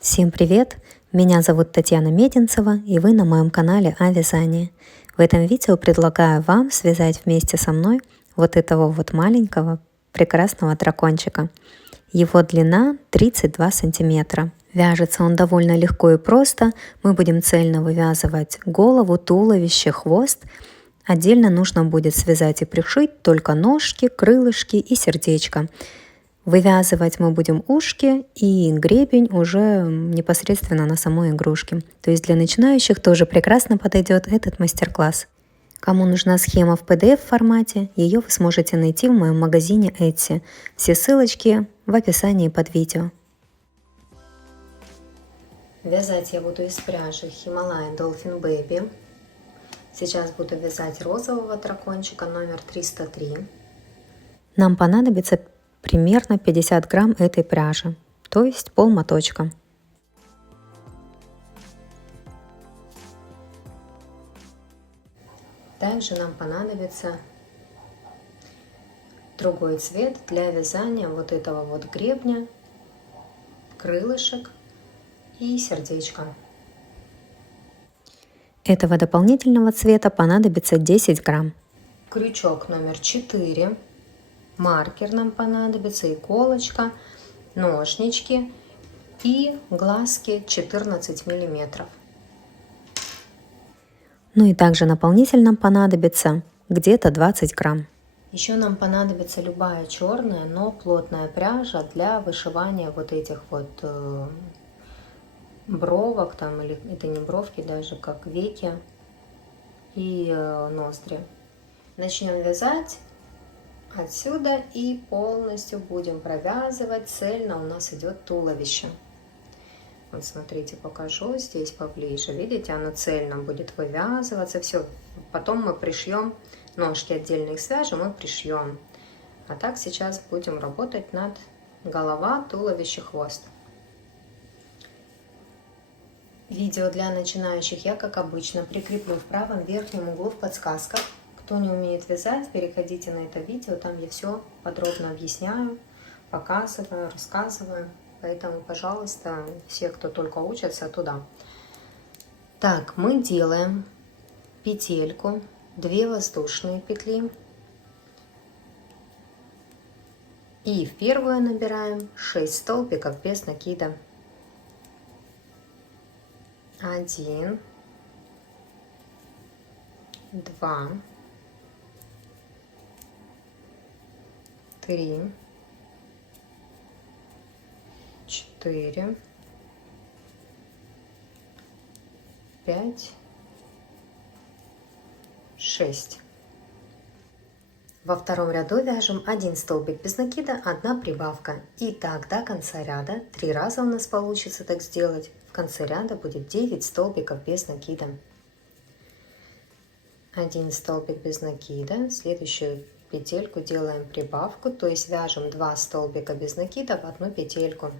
Всем привет! Меня зовут Татьяна Мединцева, и вы на моем канале о вязании. В этом видео предлагаю вам связать вместе со мной вот этого вот маленького прекрасного дракончика. Его длина 32 сантиметра. Вяжется он довольно легко и просто. Мы будем цельно вывязывать голову, туловище, хвост. Отдельно нужно будет связать и пришить только ножки, крылышки и сердечко. Вывязывать мы будем ушки и гребень уже непосредственно на самой игрушке. То есть для начинающих тоже прекрасно подойдет этот мастер-класс. Кому нужна схема в PDF формате, ее вы сможете найти в моем магазине Etsy. Все ссылочки в описании под видео. Вязать я буду из пряжи Himalayan Dolphin Baby. Сейчас буду вязать розового дракончика номер 303. Нам понадобится примерно 50 грамм этой пряжи, то есть пол моточка. Также нам понадобится другой цвет для вязания вот этого вот гребня, крылышек и сердечка. Этого дополнительного цвета понадобится 10 грамм. Крючок номер 4. Маркер нам понадобится, иголочка, ножнички и глазки 14 миллиметров. Ну и также наполнитель нам понадобится где-то 20 грамм. Еще нам понадобится любая черная, но плотная пряжа для вышивания вот этих вот бровок, там, или это не бровки даже, как веки и ноздри. Начнем вязать отсюда и полностью будем провязывать. Цельно у нас идет туловище. Вот смотрите, покажу здесь поближе. Видите, оно цельно будет вывязываться. Все. Потом мы пришьем ножки, отдельно их свяжем и пришьем. А так сейчас будем работать над голова, туловище, хвост. Видео для начинающих я, как обычно, прикреплю в правом верхнем углу в подсказках. Кто не умеет вязать, переходите на это видео, там я все подробно объясняю, показываю, рассказываю. Поэтому, пожалуйста, все, кто только учатся, туда. Так, мы делаем петельку, 2 воздушные петли. И в первую набираем 6 столбиков без накида. 1, 2, 3, 4, 5, 6. Во втором ряду вяжем 1 столбик без накида, 1 прибавка. И так до конца ряда. 3 раза у нас получится так сделать. В конце ряда будет 9 столбиков без накида. 1 столбик без накида. Следующую петельку делаем прибавку, то есть вяжем 2 столбика без накида в одну петельку.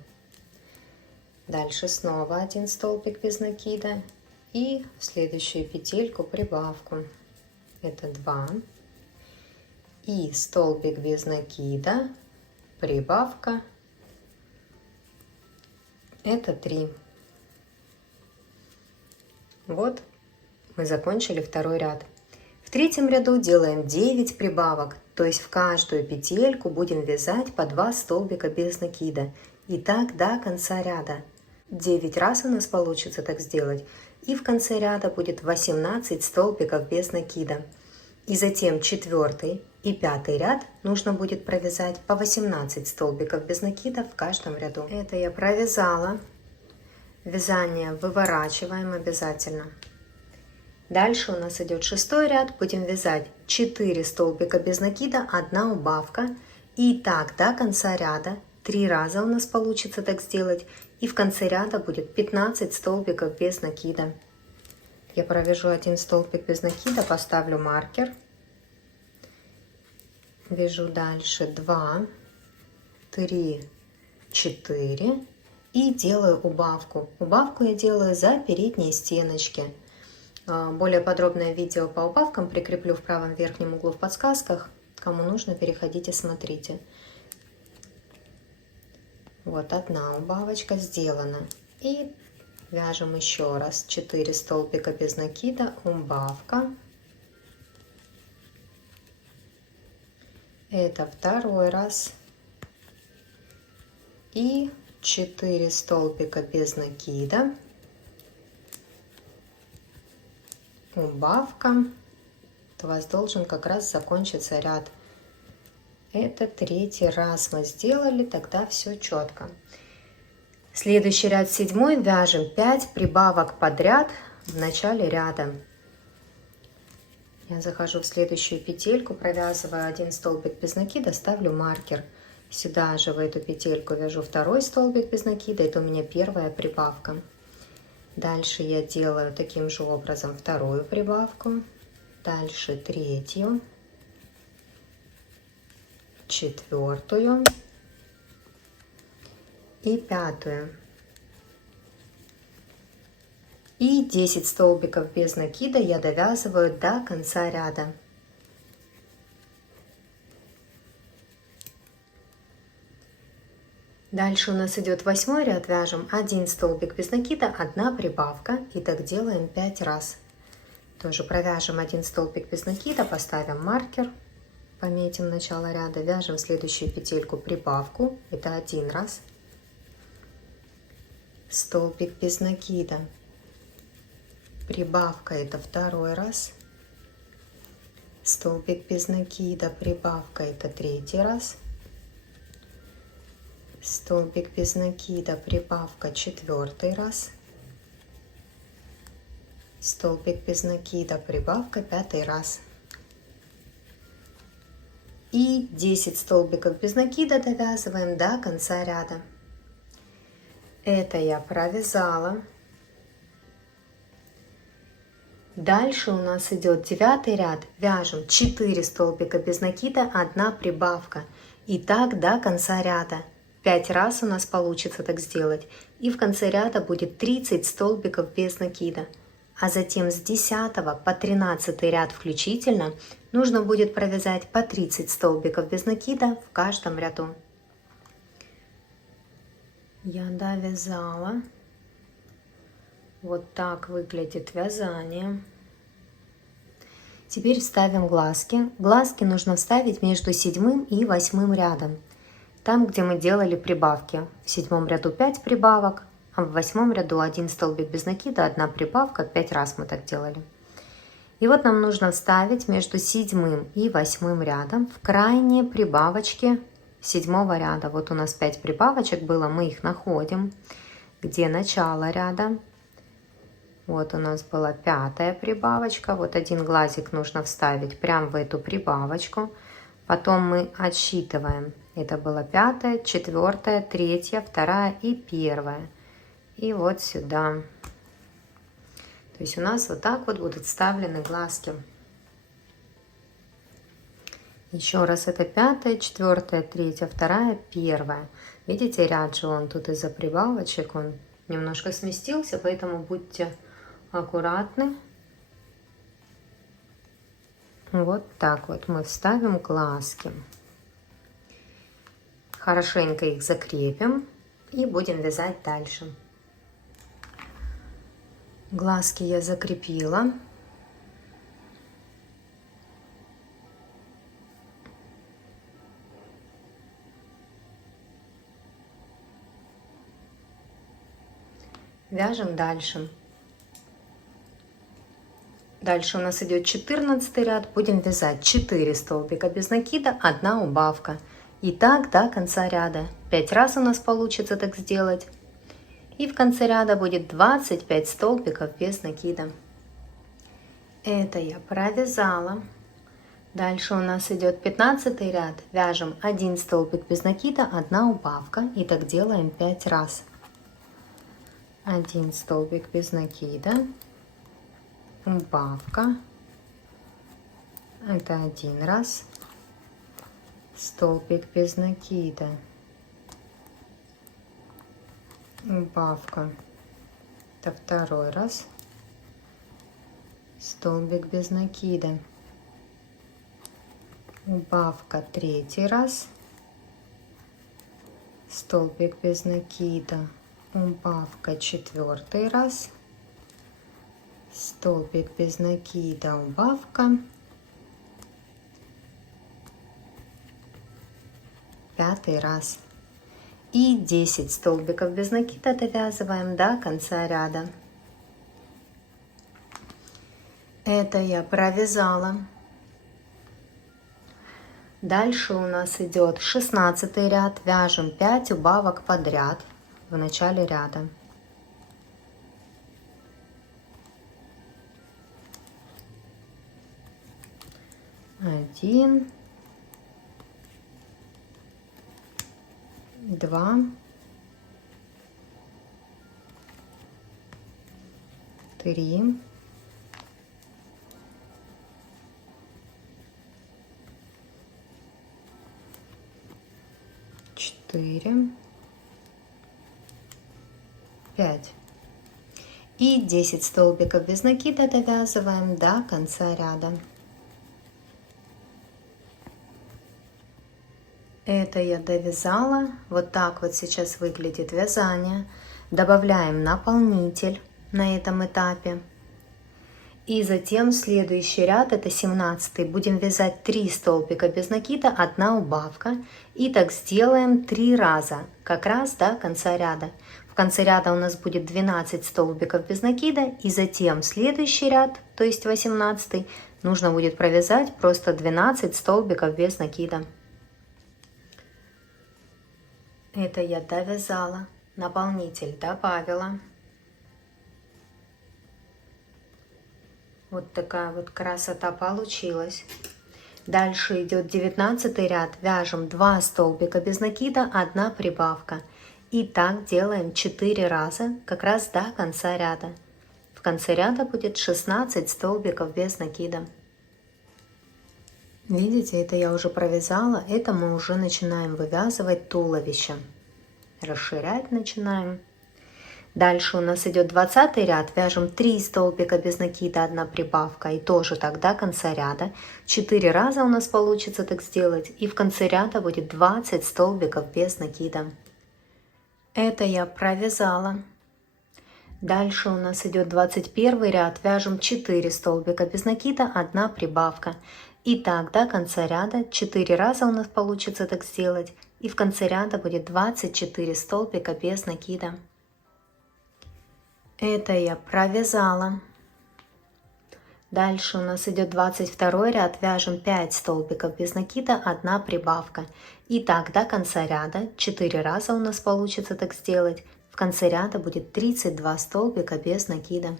Дальше снова 1 столбик без накида и в следующую петельку прибавку. Это 2. И столбик без накида, прибавка. Это 3. Вот мы закончили второй ряд. В третьем ряду делаем 9 прибавок, то есть в каждую петельку будем вязать по 2 столбика без накида. И так до конца ряда. 9 раз у нас получится так сделать. И в конце ряда будет 18 столбиков без накида. И затем 4 и 5 ряд нужно будет провязать по 18 столбиков без накида в каждом ряду. Это я провязала. Вязание выворачиваем обязательно. Дальше у нас идет 6 ряд. Будем вязать 4 столбика без накида, 1 убавка. И так до конца ряда. 3 раза у нас получится так сделать. И в конце ряда будет 15 столбиков без накида. Я провяжу 1 столбик без накида, поставлю маркер. Вяжу дальше 2, 3, 4 и делаю убавку. Убавку я делаю за передние стеночки. Более подробное видео по убавкам прикреплю в правом верхнем углу в подсказках. Кому нужно, переходите, смотрите. Вот 1 убавочка сделана. И вяжем еще раз 4 столбика без накида, убавка. Это второй раз. И 4 столбика без накида, убавка. У вас должен как раз закончиться ряд. Это третий раз мы сделали, тогда все четко. Следующий ряд, 7, вяжем 5 прибавок подряд в начале ряда. Я захожу в следующую петельку, провязываю 1 столбик без накида, ставлю маркер. Сюда же в эту петельку вяжу 2 столбик без накида, это у меня первая прибавка. Дальше я делаю таким же образом 2 прибавку, дальше 3, 4 и 5. И 10 столбиков без накида я довязываю до конца ряда. Дальше у нас идет 8 ряд, вяжем 1 столбик без накида, 1 прибавка, и так делаем 5 раз. Тоже провяжем 1 столбик без накида, поставим маркер, пометим начало ряда, вяжем в следующую петельку прибавку, это 1 раз, столбик без накида, прибавка, это 2 раз, столбик без накида, прибавка, это 3 раз, столбик без накида, прибавка, 4 раз, столбик без накида, прибавка, 5 раз. И 10 столбиков без накида довязываем до конца ряда. Это я провязала. Дальше у нас идет 9 ряд, вяжем 4 столбика без накида, 1 прибавка. И так до конца ряда. 5 раз у нас получится так сделать. И в конце ряда будет 30 столбиков без накида. А затем с 10 по 13 ряд включительно нужно будет провязать по 30 столбиков без накида в каждом ряду. Я довязала. Вот так выглядит вязание. Теперь вставим глазки. Глазки нужно вставить между 7 и 8 рядом. Там, где мы делали прибавки. В 7 ряду 5 прибавок, а в 8 ряду 1 столбик без накида, 1 прибавка. 5 раз мы так делали. И вот нам нужно вставить между 7 и 8 рядом в крайние прибавочки 7 ряда. Вот у нас 5 прибавочек было, мы их находим. Где начало ряда? Вот у нас была 5-я прибавочка. Вот 1 глазик нужно вставить прямо в эту прибавочку. Потом мы отсчитываем. Это была 5-я, 4-я, 3-я, 2-я и 1-я. И вот сюда. То есть у нас вот так вот будут вставлены глазки. Еще раз, это 5-я, 4-я, 3-я, 2-я, 1-я. Видите, ряд же он тут из-за прибавочек, он немножко сместился, поэтому будьте аккуратны. Вот так вот мы вставим глазки. Хорошенько их закрепим и будем вязать дальше. Глазки я закрепила. Вяжем дальше. Дальше у нас идет 14 ряд. Будем вязать 4 столбика без накида, 1 убавка. И так до конца ряда. 5 раз у нас получится так сделать. И в конце ряда будет 25 столбиков без накида. Это я провязала. Дальше у нас идет 15 ряд. Вяжем 1 столбик без накида, 1 убавка. И так делаем 5 раз. 1 столбик без накида, убавка, это 1 раз, столбик без накида, убавка, это 2 раз, столбик без накида, убавка, 3 раз, столбик без накида, убавка 4 раз, столбик без накида, убавка, 5 раз. И 10 столбиков без накида довязываем до конца ряда. Это я провязала. Дальше у нас идет 16 ряд. Вяжем 5 убавок подряд в начале ряда. Один, два, три, 4, 5. И 10 столбиков без накида довязываем до конца ряда. Это я довязала. Вот так вот сейчас выглядит вязание. Добавляем наполнитель на этом этапе. И затем следующий ряд, это 17, будем вязать 3 столбика без накида, 1 убавка. И так сделаем 3 раза, как раз до конца ряда. В конце ряда у нас будет 12 столбиков без накида. И затем следующий ряд, то есть 18, нужно будет провязать просто 12 столбиков без накида. Это я довязала, наполнитель добавила. Вот такая вот красота получилась. Дальше идет 19 ряд. Вяжем 2 столбика без накида, 1 прибавка. И так делаем 4 раза, как раз до конца ряда. В конце ряда будет 16 столбиков без накида. Видите, это я уже провязала. Это мы уже начинаем вывязывать туловище. Расширять начинаем. Дальше у нас идет 20 ряд. Вяжем 3 столбика без накида, 1 прибавка. И тоже так до конца ряда. 4 раза у нас получится так сделать. И в конце ряда будет 20 столбиков без накида. Это я провязала. Дальше у нас идет 21 ряд. Вяжем 4 столбика без накида, 1 прибавка. И так до конца ряда 4 раза у нас получится так сделать. И в конце ряда будет 24 столбика без накида. Это я провязала. Дальше у нас идет 22 ряд. Вяжем 5 столбиков без накида, 1 прибавка. И так до конца ряда 4 раза у нас получится так сделать. В конце ряда будет 32 столбика без накида.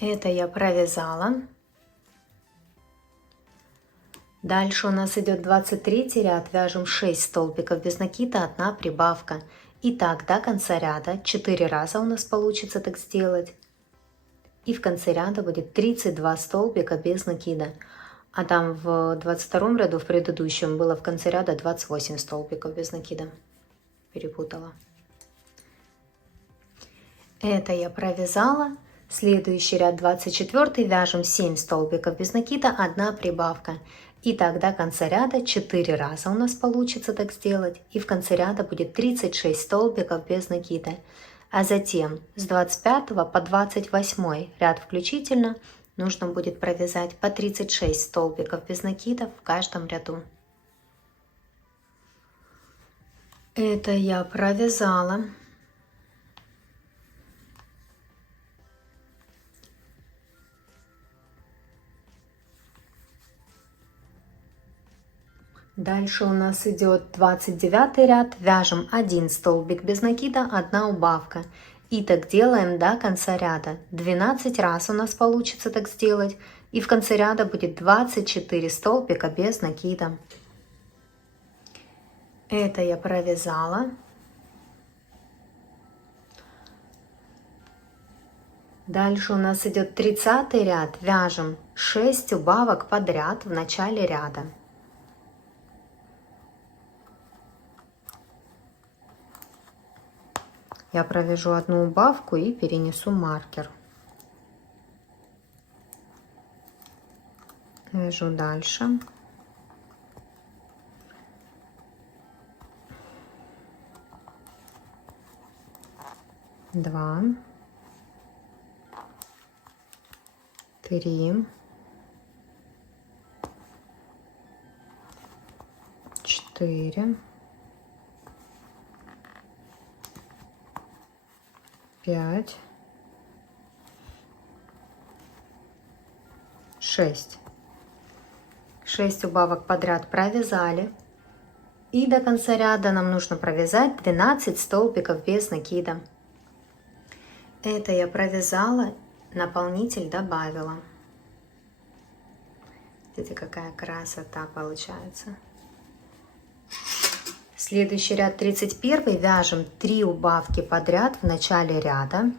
Это я провязала. Дальше у нас идет 23 ряд. Вяжем 6 столбиков без накида, 1 прибавка. И так до конца ряда 4 раза у нас получится так сделать. И в конце ряда будет 32 столбика без накида. А там в 22 ряду, в предыдущем, было в конце ряда 28 столбиков без накида. Перепутала. Это я провязала. Следующий ряд 24, вяжем 7 столбиков без накида, 1 прибавка. И так до конца ряда 4 раза у нас получится так сделать. И в конце ряда будет 36 столбиков без накида. А затем с 25 по 28 ряд включительно нужно будет провязать по 36 столбиков без накида в каждом ряду. Это я провязала. Дальше у нас идет 29 ряд. Вяжем 1 столбик без накида, 1 убавка. И так делаем до конца ряда. 12 раз у нас получится так сделать. И в конце ряда будет 24 столбика без накида. Это я провязала. Дальше у нас идет 30 ряд. Вяжем 6 убавок подряд в начале ряда. Я провяжу 1 убавку и перенесу маркер. Вяжу дальше. 2, 3, 4, 5, 6. 6 убавок подряд провязали. И до конца ряда нам нужно провязать 12 столбиков без накида. Это я провязала, наполнитель добавила. Видите, какая красота получается. Следующий ряд 31. Вяжем 3 убавки подряд в начале ряда.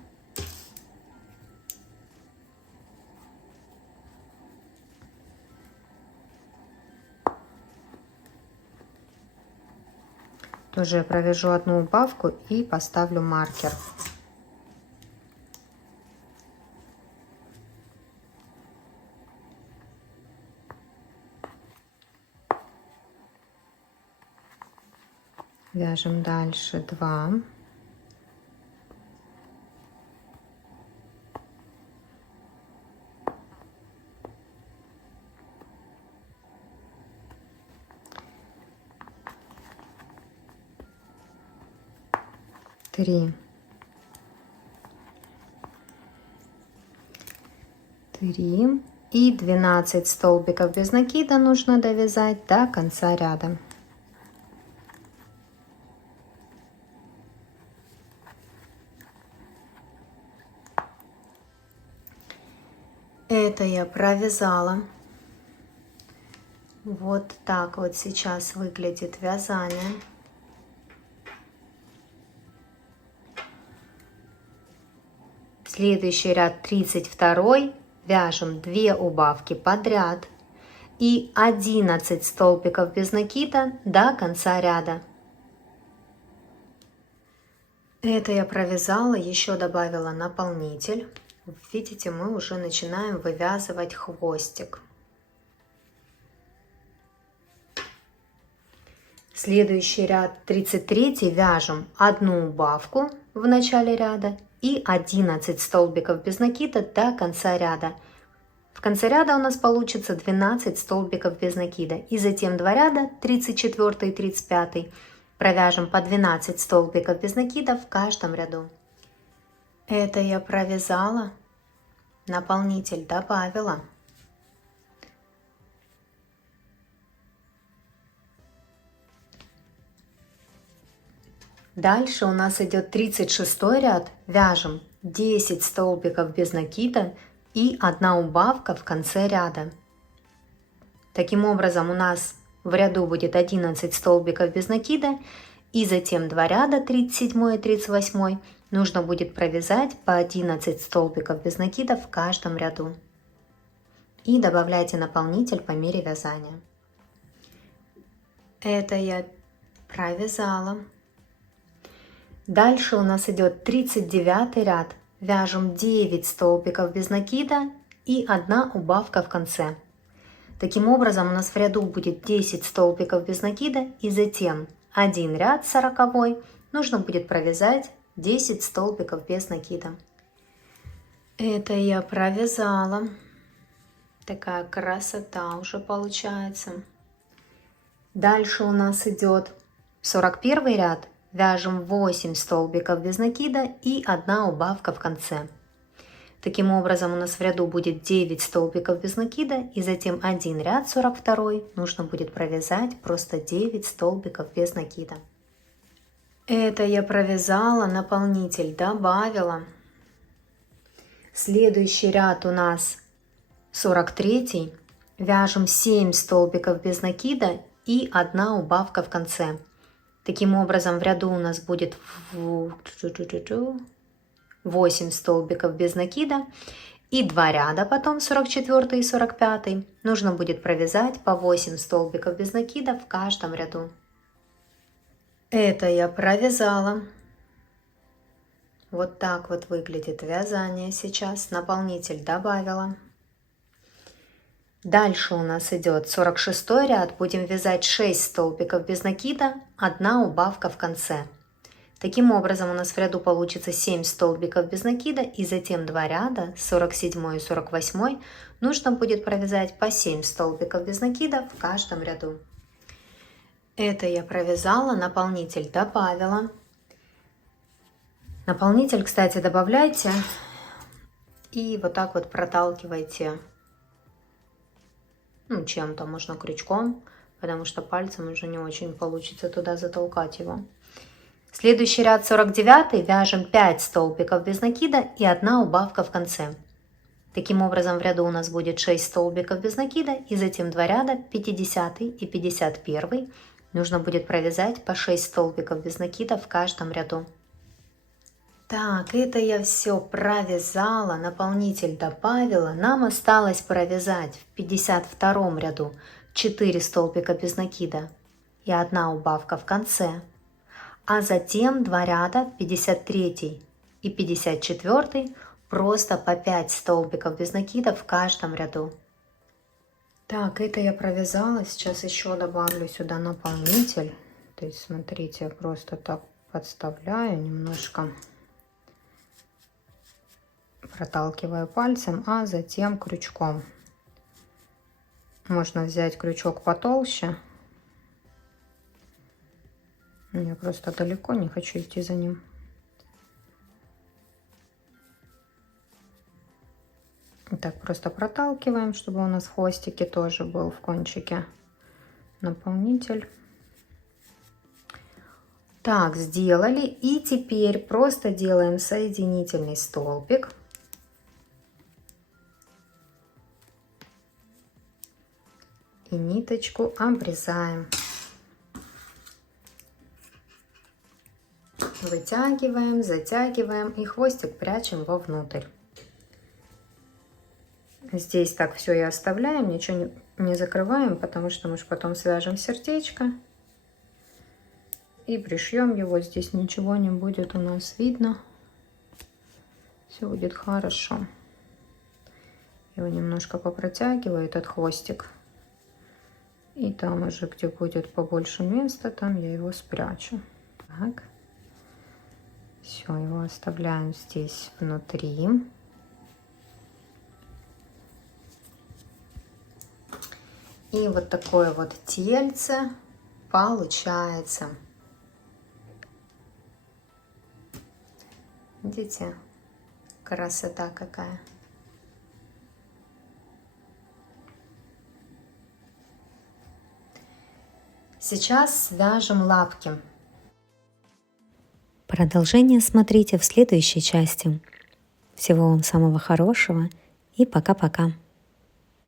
Тоже я провяжу одну убавку и поставлю маркер. Вяжем дальше 2. Три. И 12 столбиков без накида нужно довязать до конца ряда. Это я провязала. Вот так вот сейчас выглядит вязание. Следующий ряд 32. Вяжем 2 убавки подряд и 11 столбиков без накида до конца ряда. Это я провязала, еще добавила наполнитель. Видите, мы уже начинаем вывязывать хвостик. Следующий ряд 33. Вяжем 1 убавку в начале ряда и 11 столбиков без накида до конца ряда. В конце ряда у нас получится 12 столбиков без накида. И затем 2 ряда, 34 и 35, провяжем по 12 столбиков без накида в каждом ряду. Это я провязала, наполнитель добавила. Дальше у нас идет 36 ряд. Вяжем 10 столбиков без накида и 1 убавка в конце ряда. Таким образом у нас в ряду будет 11 столбиков без накида, и затем 2 ряда, 37 и 38, нужно будет провязать по 11 столбиков без накида в каждом ряду. И добавляйте наполнитель по мере вязания. Это я провязала. Дальше у нас идет 39 ряд. Вяжем 9 столбиков без накида и 1 убавка в конце. Таким образом у нас в ряду будет 10 столбиков без накида, и затем 1 ряд 40, нужно будет провязать 10 столбиков без накида. Это я провязала. Такая красота уже получается. Дальше у нас идет 41 ряд. Вяжем 8 столбиков без накида и 1 убавка в конце. Таким образом у нас в ряду будет 9 столбиков без накида, и затем 1 ряд 42, нужно будет провязать просто 9 столбиков без накида. Это я провязала, наполнитель добавила. Следующий ряд у нас 43. Вяжем 7 столбиков без накида и 1 убавка в конце. Таким образом в ряду у нас будет 8 столбиков без накида и 2 ряда потом 44 и 45. Нужно будет провязать по 8 столбиков без накида в каждом ряду. Это я провязала. Вот так вот выглядит вязание сейчас. Наполнитель добавила. Дальше у нас идет 46 ряд. Будем вязать 6 столбиков без накида, 1 убавка в конце. Таким образом, у нас в ряду получится 7 столбиков без накида, и затем 2 ряда, 47 и 48, нужно будет провязать по 7 столбиков без накида в каждом ряду. Это я провязала, наполнитель добавила. Наполнитель, кстати, добавляйте и вот так вот проталкивайте, ну, чем-то, можно крючком, потому что пальцем уже не очень получится туда затолкать его. Следующий ряд 49, вяжем 5 столбиков без накида и 1 убавка в конце. Таким образом, в ряду у нас будет 6 столбиков без накида и затем 2 ряда, 50 и 51. Нужно будет провязать по 6 столбиков без накида в каждом ряду. Так, это я все провязала, наполнитель добавила. Нам осталось провязать в 52 ряду 4 столбика без накида и 1 убавка в конце. А затем 2 ряда, 53 и 54, просто по 5 столбиков без накида в каждом ряду. Так, это я провязала. Сейчас еще добавлю сюда наполнитель. То есть, смотрите, я просто так подставляю немножко. Проталкиваю пальцем, а затем крючком. Можно взять крючок потолще. Я просто далеко не хочу идти за ним. Так, просто проталкиваем, чтобы у нас в хвостике тоже был в кончике наполнитель. Так, сделали. И теперь просто делаем соединительный столбик. И ниточку обрезаем. Вытягиваем, затягиваем и хвостик прячем вовнутрь. Здесь так все и оставляем, ничего не закрываем, потому что мы же потом свяжем сердечко и пришьем его. Здесь ничего не будет у нас видно. Все будет хорошо. Его немножко попротягиваю, этот хвостик. И там уже, где будет побольше места, там я его спрячу. Так. Все, его оставляем здесь внутри. И вот такое вот тельце получается. Видите? Красота какая. Сейчас свяжем лапки. Продолжение смотрите в следующей части. Всего вам самого хорошего и пока-пока.